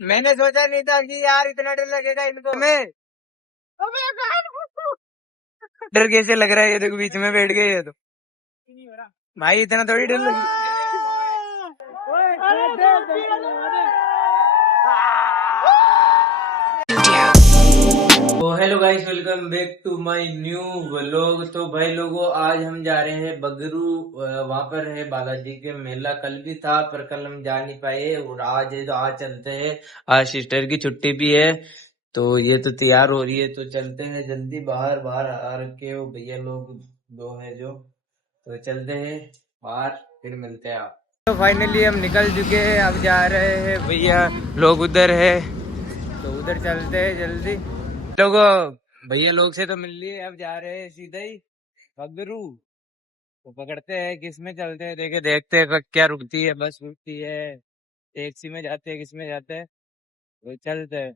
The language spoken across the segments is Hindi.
मैंने सोचा नहीं था कि यार इतना डर लगेगा इनको हमें। डर कैसे लग रहा है, ये देखो बीच में बैठ गए ये तो। भाई इतना थोड़ी डर लग। तो hello guys, welcome back to my new vlog. तो भाई लोगों, आज हम जा रहे हैं बगरू। वहां पर है बालाजी के मेला। कल भी था पर कल हम जा नहीं पाए, और आज है तो आज चलते हैं। आज सिस्टर की छुट्टी भी है, तो ये तो तैयार हो रही है, तो चलते हैं जल्दी। बाहर बाहर आ रखे हो भैया लोग, दो है जो, तो चलते हैं बाहर, फिर मिलते हैं आप। तो फाइनली हम निकल चुके हैं, अब जा रहे हैं भैया लोग उधर है, तो उधर चलते हैं जल्दी। लोगों, भैया लोग से तो मिल लिए, अब जा रहे हैं सीधा ही बगरू। तो पकड़ते हैं, किस में चलते हैं, देखते हैं क्या रुकती है, बस रुकती है, टैक्सी में जाते हैं, किस में जाते हैं, तो चलते हैं।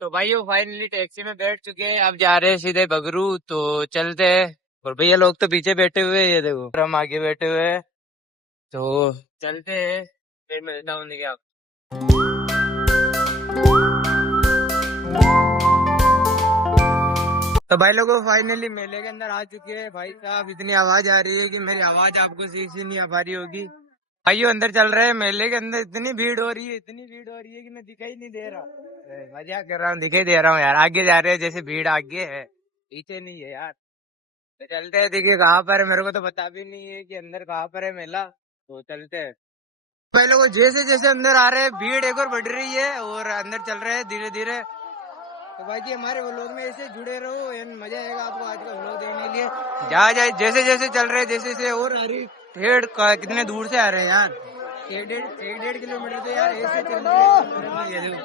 तो भाई वो फाइनली टैक्सी में बैठ चुके हैं, अब जा रहे हैं सीधे बगरू, तो चलते हैं। और भैया लोग तो पीछे बैठे हुए हैं, ये देखो, और हम आगे बैठे हुए हैं, तो चलते हैं, फिर मिलता हूँ देखिए आप। तो भाई लोगों, फाइनली मेले के अंदर आ चुके हैं। भाई साहब, इतनी आवाज आ रही है कि मेरी आवाज आपको सही से नहीं आ पा रही होगी। भाइयों अंदर चल रहे हैं, मेले के अंदर इतनी भीड़ हो रही है, इतनी भीड़ हो रही है कि मैं दिखाई नहीं दे रहा। मजाक कर रहा हूँ, दिखाई दे रहा हूँ यार। आगे जा रहे हैं, जैसे भीड़ आगे है, पीछे नहीं है यार। तो चलते हैं, देखिए कहाँ पर है, मेरे को तो पता भी नहीं है कि अंदर कहाँ पर है मेला, तो चलते हैं। भाई लोगों, जैसे जैसे अंदर आ रहे हैं, भीड़ एक और बढ़ रही है, और अंदर चल रहे हैं धीरे धीरे। तो भाई जी, हमारे व्लॉग में ऐसे जुड़े रहो, मजा आएगा आपको आज का व्लॉग देखने के लिए। जा जाए जैसे जैसे चल रहे हैं, जैसे जैसे और आ रही भीड़। कितने दूर से आ रहे हैं यार, एक डेढ़ किलोमीटर तो यार ऐसे चल रहे हैं।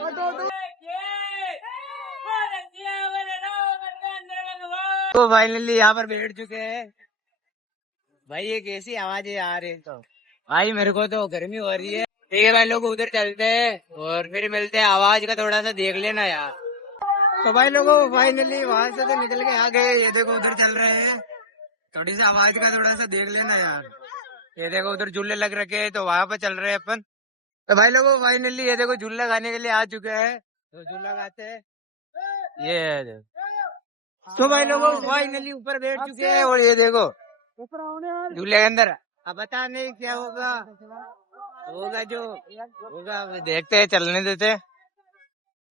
तो फाइनली यहाँ पर बैठ चुके हैं। भाई ये कैसी आवाजें आ रही है, तो भाई मेरे को तो गर्मी हो रही है। ठीक है भाई लोग, उधर चलते हैं और फिर मिलते हैं। आवाज का थोड़ा सा देख लेना यार। तो भाई लोगों, फाइनली वहां से तो निकल के आ गए, ये देखो उधर चल रहे हैं। थोड़ी सी आवाज का थोड़ा सा देख लेना यार। ये देखो उधर झूले लग रखे हैं, तो वहां पर चल रहे हैं अपन। तो भाई लोगों, फाइनली ये देखो झूला खाने के लिए आ चुके हैं, तो झूला खाते हैं। ये तो भाई लोगों, फाइनली ऊपर बैठ चुके हैं, और ये देखो झूले के अंदर। अब पता नहीं क्या होगा, होगा जो होगा, देखते हैं, चलने देते हैं।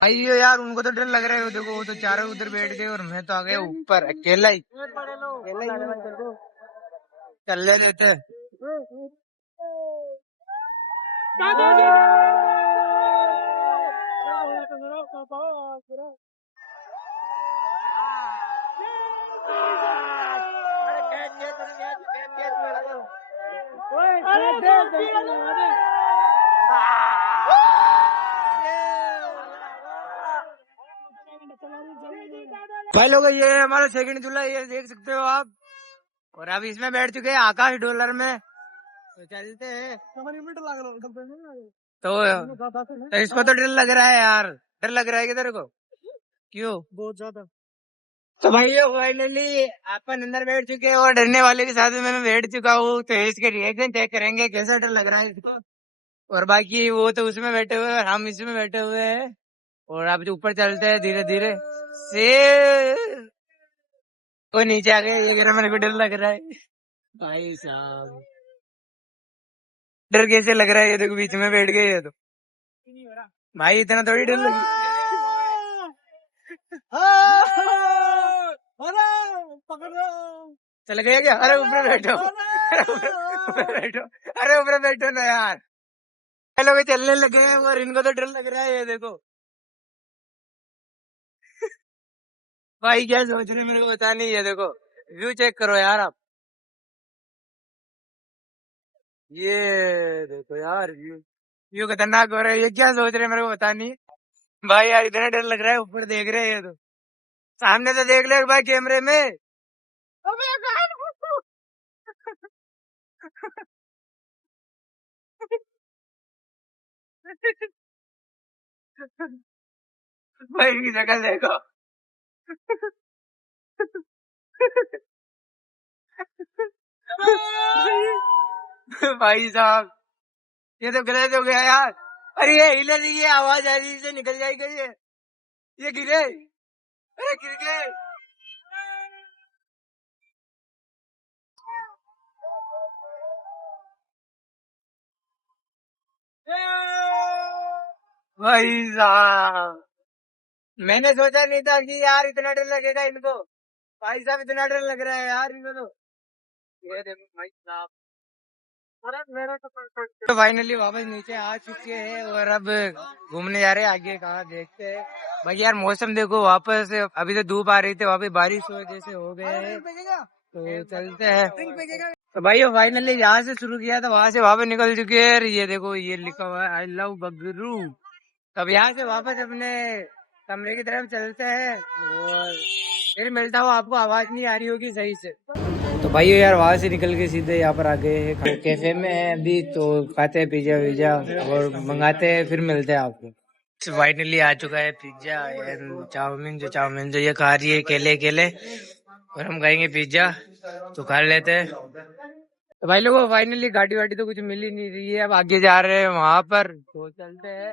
आइयो यार, उनको तो डर लग रहा है, वो देखो, वो तो चारों उधर बैठ गए और मैं तो आ गया ऊपर अकेला ही। चलने देते हैं। भाई लोग, ये है हमारा सेकंड झूला, ये देख सकते हो आप। और अब इसमें बैठ चुके हैं आकाश डोलर में, तो चलते हैं। तो इसको तो डर लग रहा है यार, डर लग रहा है कि तेरे को, क्यों? बहुत ज्यादा। तो भाई ये फाइनली अपन अंदर बैठ चुके हैं, और डरने वाले के साथ में मैं बैठ चुका हूँ, तो इसके रिएक्शन चेक करेंगे कैसा डर लग रहा है इसको। और बाकी वो तो उसमें बैठे हुए हैं, हम इसमें बैठे हुए हैं, और अब जो ऊपर चलते हैं धीरे धीरे से। वो नीचे आ गए, ये कह रहा मेरे को डर लग रहा है। भाई साहब, डर कैसे लग रहा है, ये देखो बीच में बैठ गए ये तो। भाई इतना थोड़ी डर लग। चल गया क्या? अरे ऊपर बैठो, अरे ऊपर बैठो, अरे ऊपर बैठो ना यार। लोग चलने लगे हैं, और इनको तो डर लग रहा है, ये देखो। भाई क्या सोच रहे हैं मेरे को पता नहीं, ये देखो व्यू चेक करो यार आप। ये देखो यार, व्यू व्यू खतरनाक हो रहा है। ये क्या सोच रहे हैं मेरे को पता नहीं। भाई यार इतना डर लग रहा है, ऊपर देख रहे हैं ये तो, सामने तो देख ले भाई कैमरे में। अबे यार, भाई की शक्ल देखो। भाई साहब, ये तो गलत हो गया यार। अरे ये हिले रही है, आवाज आ रही से निकल जाएगा ये गिरे, अरे गिर गए। भाई साहब, मैंने सोचा नहीं था कि यार इतना डर लगेगा इनको। भाई साहब इतना डर लग रहा है यार इनको तो। ये देखो भाई साहब, तो फाइनली वापस नीचे आ चुके हैं और अब घूमने जा रहे हैं आगे, कहाँ देखते हैं। भाई यार मौसम देखो, वापस अभी तो धूप आ रही थी, वापस बारिश हो जैसे हो गए हैं, तो चलते हैं। तो भाई फाइनली यहाँ से शुरू किया था, वहां से वापस निकल चुके हैं। ये देखो ये लिखा हुआ है आई लव बगरू। अब यहाँ से वापस अपने कमरे की तरफ चलते हैं और फिर मिलता हूँ आपको। आवाज नहीं आ रही होगी सही से। तो भाई यार वहां से निकल के सीधे यहाँ पर आ गए हैं, कैफे में है अभी, तो खाते हैं पिज्जा विज्जा और मंगाते हैं, फिर मिलते हैं आपको। फाइनली आ चुका है पिज्जा एंड चाउमीन जो ये खा रही है केले केले, और हम खाएंगे पिज्जा, तो खा लेते हैं। तो भाई लोगों फाइनली गाड़ी वाड़ी तो कुछ मिल ही नहीं रही है, अब आगे जा रहे हैं वहां पर, तो चलते हैं।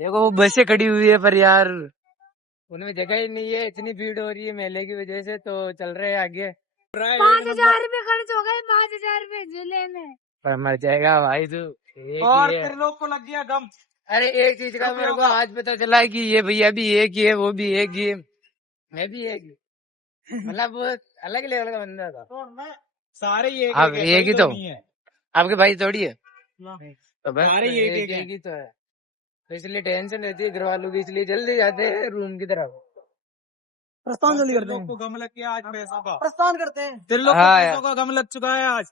देखो वो बसें खड़ी हुई है पर यार उनमें जगह ही नहीं है, इतनी भीड़ हो रही है मेले की वजह से, तो चल रहे हैं आगे। 5,000 रुपए खर्च हो गए, 5,000 रुपए झूले में। पर मर जाएगा भाई तू, और फिर लोग को लग गया गम। अरे एक चीज का मेरे को आज पता चला है कि ये भैया भी एक ही है, वो भी एक ही है, मैं भी एक ही, मतलब वो अलग लेवल का बंदा था। सारे एक ही तो आपके भाई थोड़ी है, तो बस सारे एक ही तो है, तो इसलिए टेंशन रहती है घर वालों की, इसलिए जल्दी जाते हैं रूम की तरफ। प्रस्थान जल्दी करते हैं, गम लग गया आज पैसों का, प्रस्थान करते हैं। त्रिलोक को पैसों का गम लग चुका है आज,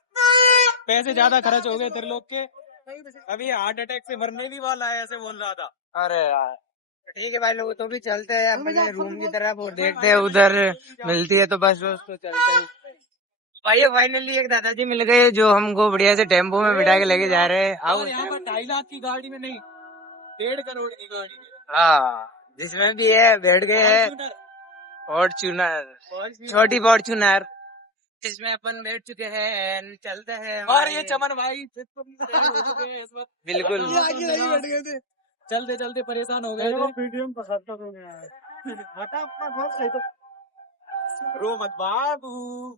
पैसे ज्यादा खर्च हो गए त्रिलोक के, अभी हार्ट अटैक से मरने भी वाला है ऐसे बोल रहा था। अरे यार ठीक है भाई लोग, तो भी चलते हैं अपने रूम की तरफ और देखते हैं उधर मिलती है तो बस तो चलते हैं। भाई फाइनली एक दादाजी मिल गए जो हमको बढ़िया से टेम्पो में बिठा के लेके जा रहे हैं। आओ यहाँ पर 2.5 लाख की गाड़ी में नहीं, 1.5 करोड़ की गाड़ी में, हाँ जिसमें भी है बैठ गए हैं, फॉर्च्यूनर, छोटी फॉर्च्यूनर जिसमें अपन बैठ चुके हैं एंड चलते हैं। और ये चमन भाई हो चुके हैं इस वक्त, बिल्कुल चलते चलते परेशान हो गए रो मत बाबू।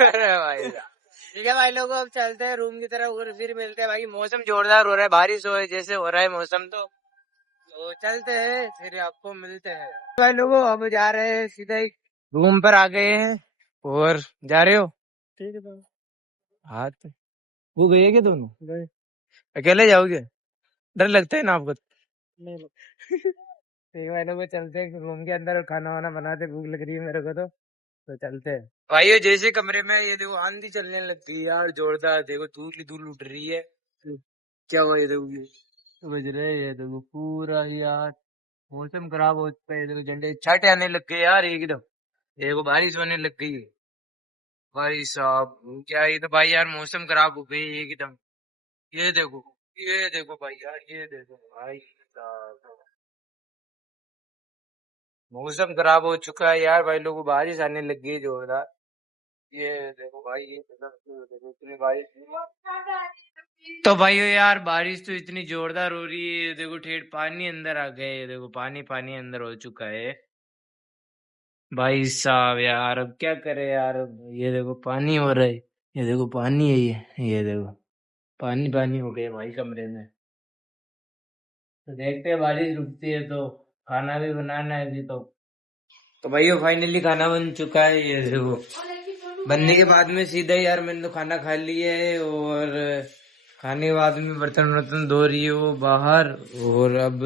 अरे भाई ठीक है भाई लोगों, अब चलते हैं रूम की तरफ और फिर मिलते हैं। भाई मौसम जोरदार हो रहा है, बारिश हो जैसे हो रहा है मौसम, तो चलते हैं फिर आपको मिलते हैं। भाई लोगों अब जा रहे हैं सीधा ही रूम पर आ गए हैं, और जा रहे हो? ठीक है तो हाथ वो गए क्या दोनों गए? अकेले जाओगे? डर लगता है ना आपको? नहीं ठीक है लोग, चलते हैं रूम के अंदर, खाना वाना बनाते, भूख लग रही है मेरे को तो चलते हैं। भाई जैसे कमरे में ये देखो आंधी चलने लग गई यार जोरदार, देखो धूल धूल उठ रही है, क्या हुआ ये देखो, ये बज रहे हैं, ये देखो पूरा यार मौसम खराब हो चुका है, देखो झंडे छाटे आने लग गए यार एकदम, देखो बारिश होने लग गई है। भाई साहब क्या, ये तो भाई यार मौसम खराब हो गई एकदम, ये देखो भाई यार, ये देखो भाई साहब मौसम खराब हो चुका है यार भाई लोगों, बारिश आने लग गई जोरदार, ये देखो भाई, ये देखो इतनी बारिश। तो भाई यार बारिश तो इतनी जोरदार हो रही है, देखो ठेठ पानी अंदर आ गए, देखो पानी पानी अंदर हो चुका है भाई साहब यार, अब क्या करे यार, ये देखो पानी हो रहा है, ये देखो पानी है, ये देखो पानी पानी हो गया भाई कमरे में। तो देखते हैं बारिश रुकती है तो खाना भी बनाना है अभी तो भाई फाइनली खाना बन चुका है, ये देखो बनने के बाद में सीधा यार मैंने तो खाना खा लिया है, और खाने के बाद में बर्तन वर्तन धो रही है वो बाहर, और अब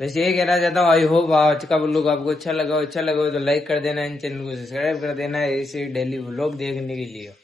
वैसे ये कहना चाहता हूँ आई होप आज का व्लॉग आपको अच्छा लगा हो तो लाइक कर देना, इन चैनल को सब्सक्राइब कर देना ऐसे डेली व्लॉग देखने के लिए।